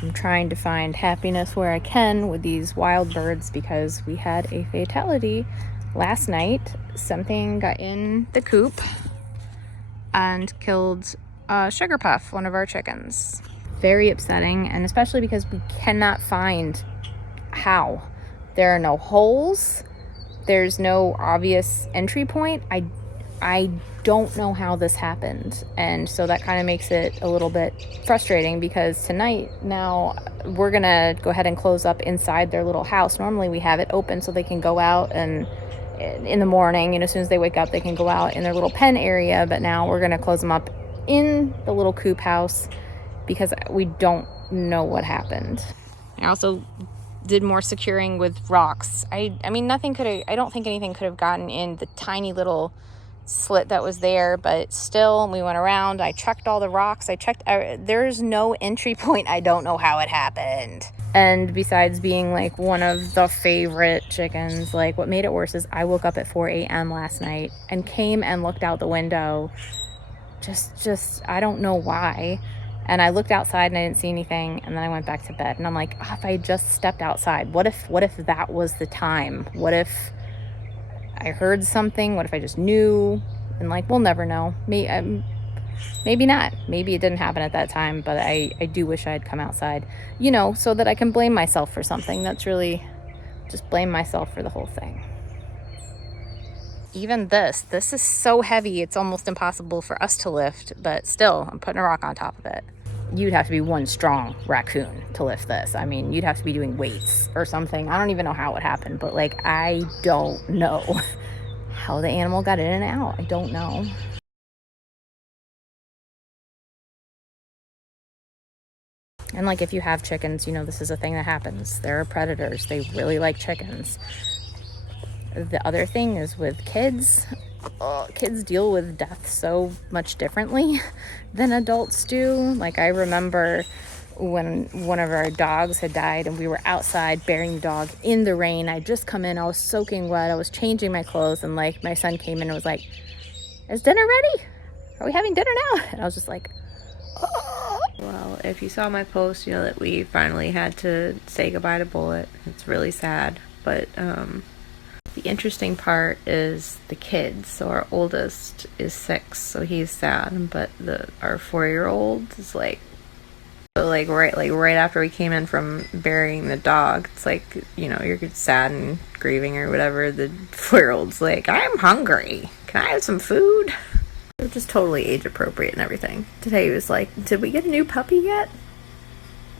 I'm trying to find happiness where I can with these wild birds because we had a fatality last night. Something got in the coop and killed Sugar Puff, one of our chickens. Very upsetting, and especially because we cannot find how. There are no holes. There's no obvious entry point. I don't know how this happened, and so that kind of makes it a little bit frustrating because tonight now we're gonna go ahead and close up inside their little house. Normally we have it open so they can go out, and in the morning, you know, as soon as they wake up, they can go out in their little pen area, but now we're gonna close them up in the little coop house because we don't know what happened. I also did more securing with rocks. I mean, I don't think anything could have gotten in the tiny little slit that was there, but still, we went around. I checked all the rocks. There's no entry point. I don't know how it happened. And besides being like one of the favorite chickens, like what made it worse is I woke up at 4 a.m. last night and came and looked out the window. Just I don't know why. And I looked outside and I didn't see anything, and then I went back to bed. And I'm like, if I just stepped outside, what if that was the time? What if I heard something? What if I just knew? And like, we'll never know. Maybe not. Maybe it didn't happen at that time, but I do wish I had come outside, you know, so that I can blame myself for something. That's really just blame myself for the whole thing. Even this is so heavy, it's almost impossible for us to lift, but still, I'm putting a rock on top of it. You'd have to be one strong raccoon to lift this. I mean, you'd have to be doing weights or something. I don't even know how it happened, but like, I don't know how the animal got in and out. I don't know. And like, if you have chickens, you know, this is a thing that happens. There are predators. They really like chickens. The other thing is with kids. Kids deal with death so much differently than adults do. Like, I remember when one of our dogs had died and we were outside burying the dog in the rain. I'd just come in, I was soaking wet, I was changing my clothes, and like my son came in and was like, "Is dinner ready? Are we having dinner now?" And I was just like, oh. Well, if you saw my post, you know that we finally had to say goodbye to Bullet. It's really sad, but the interesting part is the kids. So our oldest is 6, so he's sad, but our 4-year-old is like, so right after we came in from burying the dog, it's like, you know, you're sad and grieving or whatever. The 4-year-old's like, "I'm hungry. Can I have some food?" It's just totally age appropriate and everything. Today he was like, "Did we get a new puppy yet?"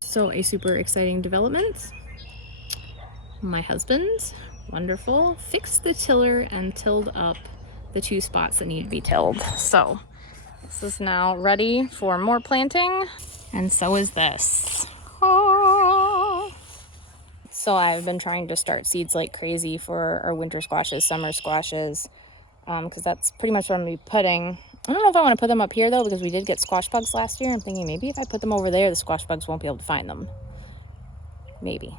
So a super exciting development. My husband, wonderful, fixed the tiller and tilled up the 2 spots that need to be tilled. So this is now ready for more planting, and so is this. Oh. So I've been trying to start seeds like crazy for our winter squashes, summer squashes, because that's pretty much what I'm going to be putting. I don't know if I want to put them up here though, because we did get squash bugs last year. I'm thinking maybe if I put them over there, the squash bugs won't be able to find them. Maybe.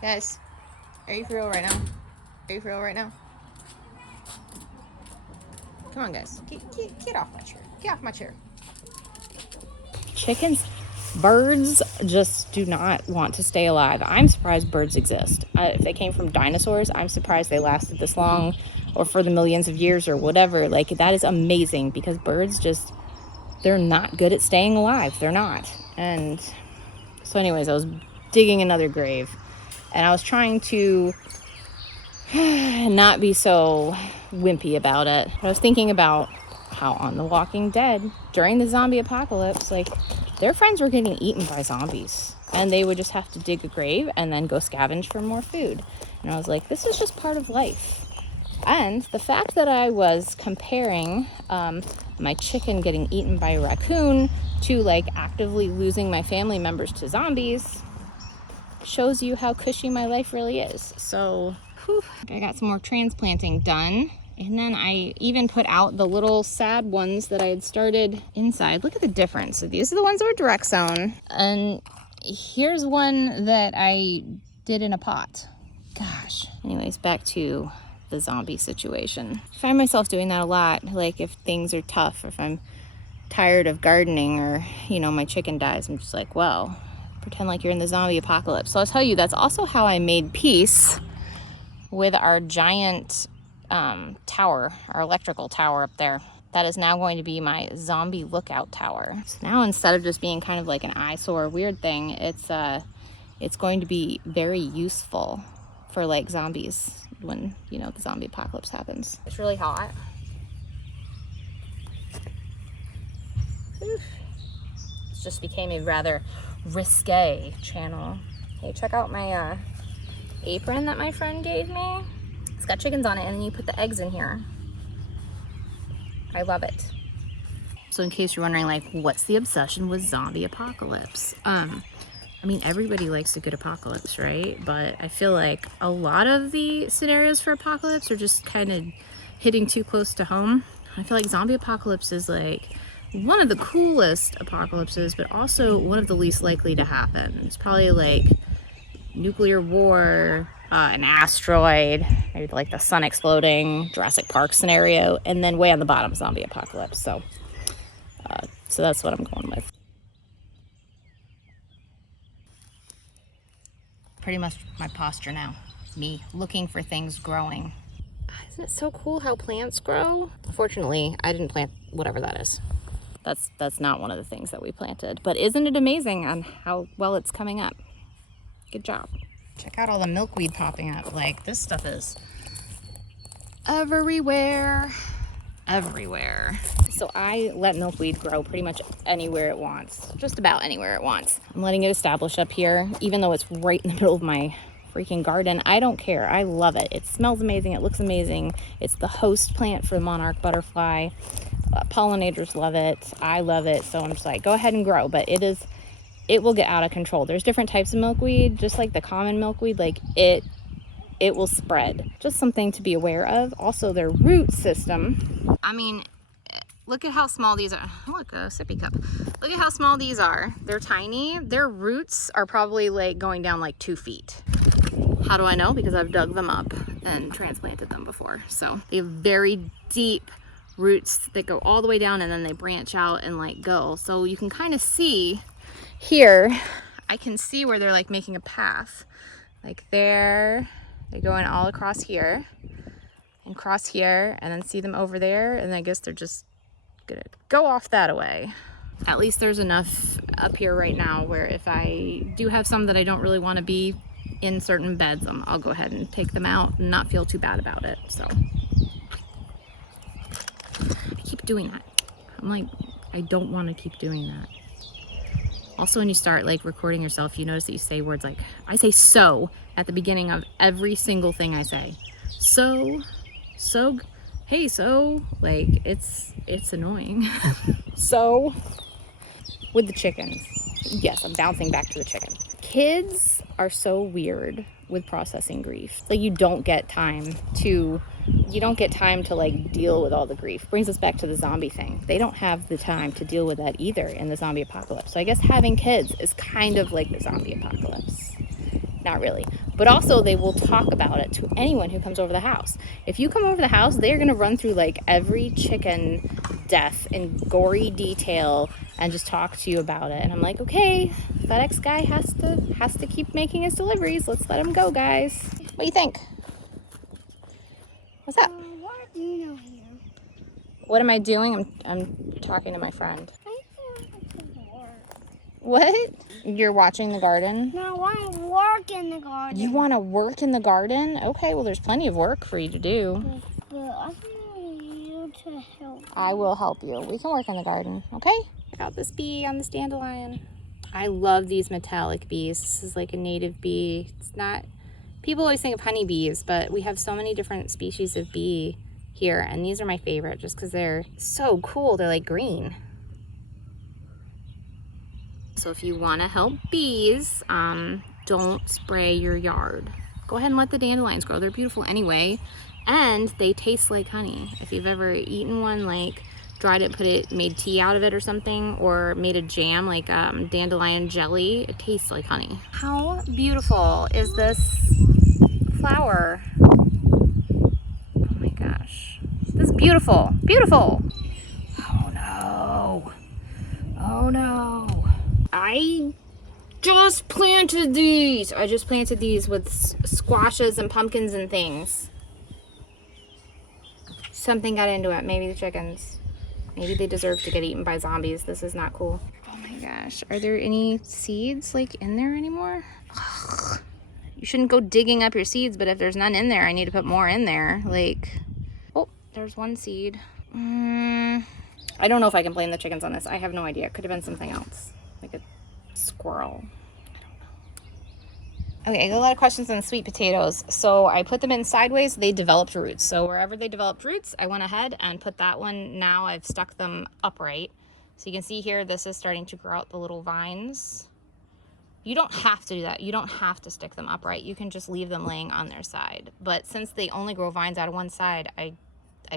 Guys, are you for real right now? Are you for real right now? Come on, guys. Get off my chair. Get off my chair. Chickens, birds just do not want to stay alive. I'm surprised birds exist. If they came from dinosaurs, I'm surprised they lasted this long, or for the millions of years or whatever. Like, that is amazing, because birds just, they're not good at staying alive. They're not. And so anyways, I was digging another grave, and I was trying to not be so wimpy about it. I was thinking about how on The Walking Dead, during the zombie apocalypse, like, their friends were getting eaten by zombies, and they would just have to dig a grave and then go scavenge for more food. And I was like, this is just part of life. And the fact that I was comparing my chicken getting eaten by a raccoon to like actively losing my family members to zombies shows you how cushy my life really is. So whew, I got some more transplanting done. And then I even put out the little sad ones that I had started inside. Look at the difference. So these are the ones that were direct sown. And here's one that I did in a pot. Gosh. Anyways, back to the zombie situation. I find myself doing that a lot. Like if things are tough, or if I'm tired of gardening, or, you know, my chicken dies, I'm just like, well, pretend like you're in the zombie apocalypse. So I'll tell you, that's also how I made peace with our giant tower, our electrical tower up there. That is now going to be my zombie lookout tower. So now, instead of just being kind of like an eyesore weird thing, it's going to be very useful for like zombies when, you know, the zombie apocalypse happens. It's really hot. Oof. This just became a rather risque channel. Hey, check out my apron that my friend gave me. It's got chickens on it, and then you put the eggs in here. I love it. So in case you're wondering, like, what's the obsession with zombie apocalypse? I mean, everybody likes a good apocalypse, right? But I feel like a lot of the scenarios for apocalypse are just kind of hitting too close to home. I feel like zombie apocalypse is like one of the coolest apocalypses, but also one of the least likely to happen. It's probably like nuclear war, an asteroid, maybe like the sun exploding, Jurassic Park scenario, and then way on the bottom, zombie apocalypse. So that's what I'm going with. Pretty much my posture now. Me looking for things growing. Isn't it so cool how plants grow? Fortunately, I didn't plant whatever that is. That's not one of the things that we planted. But isn't it amazing on how well it's coming up? Good job. Check out all the milkweed popping up. Like, this stuff is everywhere. Everywhere. So I let milkweed grow pretty much anywhere it wants. Just about anywhere it wants. I'm letting it establish up here, even though it's right in the middle of my freaking garden. I don't care. I love it. It smells amazing. It looks amazing. It's the host plant for the monarch butterfly. Pollinators love it. I love it. So I'm just like, go ahead and grow. But it will get out of control. There's different types of milkweed, just like the common milkweed. Like it will spread. Just something to be aware of. Also, their root system. I mean, look at how small these are. Look, a sippy cup. Look at how small these are. They're tiny. Their roots are probably like going down like 2 feet. How do I know? Because I've dug them up and transplanted them before. So they have very deep roots that go all the way down, and then they branch out and like go. So you can kind of see here, I can see where they're like making a path. Like there, they're going all across here and cross here, and then see them over there, and I guess they're just gonna go off that way. At least there's enough up here right now where if I do have some that I don't really want to be in certain beds, I'll go ahead and take them out and not feel too bad about it. So I keep doing that. I'm like, I don't want to keep doing that. Also, when you start like recording yourself, you notice that you say words like, I say so at the beginning of every single thing I say. So, hey, so, like, it's annoying. So, with the chickens. Yes, I'm bouncing back to the chicken. Kids are so weird with processing grief. Like, you don't get time to like deal with all the grief. Brings us back to the zombie thing. They don't have the time to deal with that either in the zombie apocalypse. So I guess having kids is kind of like the zombie apocalypse. Not really. But also they will talk about it to anyone who comes over the house. If you come over the house, they're going to run through like every chicken death in gory detail and just talk to you about it. And I'm like, okay, FedEx guy has to keep making his deliveries. Let's let him go, guys. What do you think? What's up? What are you doing here? What am I doing? I'm talking to my friend. I have to work. What? You're watching the garden? No, I want to work in the garden. You want to work in the garden? Okay, well, there's plenty of work for you to do. But I need you to help. I will help you. We can work in the garden, okay? Check out this bee on this dandelion. I love these metallic bees. This is like a native bee. It's not... People always think of honeybees, but we have so many different species of bee here, and these are my favorite just because they're so cool. They're like green. So if you want to help bees, don't spray your yard. Go ahead and let the dandelions grow. They're beautiful anyway. And they taste like honey. If you've ever eaten one, like dried it, made tea out of it or something, or made a jam like dandelion jelly, it tastes like honey. How beautiful is this flower? Oh my gosh. This is beautiful. Beautiful. Oh no. Oh no. I just planted these. I just planted these with squashes and pumpkins and things. Something got into it. Maybe the chickens. Maybe they deserve to get eaten by zombies. This is not cool. Oh my gosh. Are there any seeds like in there anymore? Ugh. You shouldn't go digging up your seeds, but if there's none in there, I need to put more in there. Like, oh, there's one seed. I don't know if I can blame the chickens on this. I have no idea. It could have been something else. Like a squirrel. Okay, I got a lot of questions on sweet potatoes. So I put them in sideways. They developed roots. So wherever they developed roots, I went ahead and put that one. Now I've stuck them upright. So you can see here, this is starting to grow out the little vines. You don't have to do that. You don't have to stick them upright. You can just leave them laying on their side. But since they only grow vines out of one side, I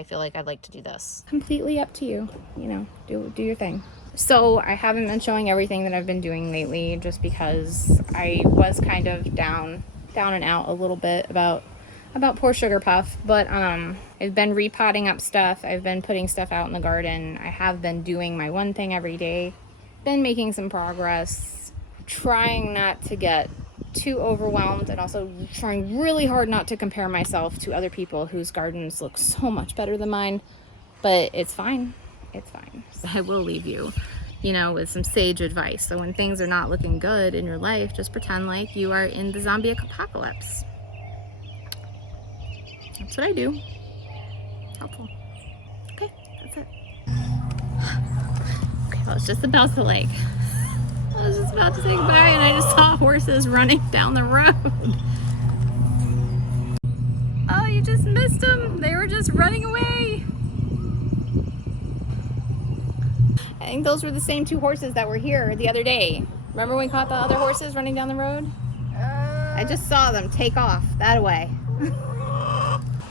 feel like I'd like to do this. Completely up to you. You know, do your thing. So I haven't been showing everything that I've been doing lately just because I was kind of down and out a little bit about poor Sugar Puff. But I've been repotting up stuff. I've been putting stuff out in the garden. I have been doing my one thing every day. Been making some progress. Trying not to get too overwhelmed, and also trying really hard not to compare myself to other people whose gardens look so much better than mine. But it's fine. It's fine. I will leave you, you know, with some sage advice. So when things are not looking good in your life, just pretend like you are in the zombie apocalypse. That's what I do. Helpful. Okay, that's it. Okay, well, it's just about to I was just about to say goodbye and I just saw horses running down the road. Oh, you just missed them. They were just running away. I think those were the same two horses that were here the other day. Remember when we caught the other horses running down the road? I just saw them take off that way.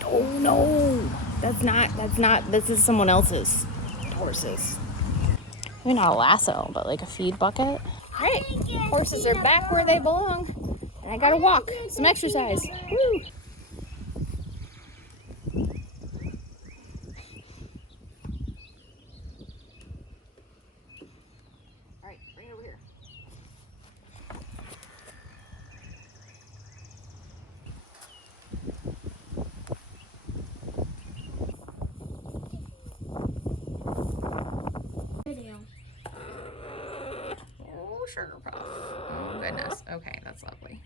Oh no, that's not, this is someone else's horses. Maybe not a lasso, but like a feed bucket. All right, horses are back where they belong. And I gotta walk, some exercise. Woo. All right, bring it over here. Oh, Sugar Puff. Oh, goodness. Okay, that's lovely.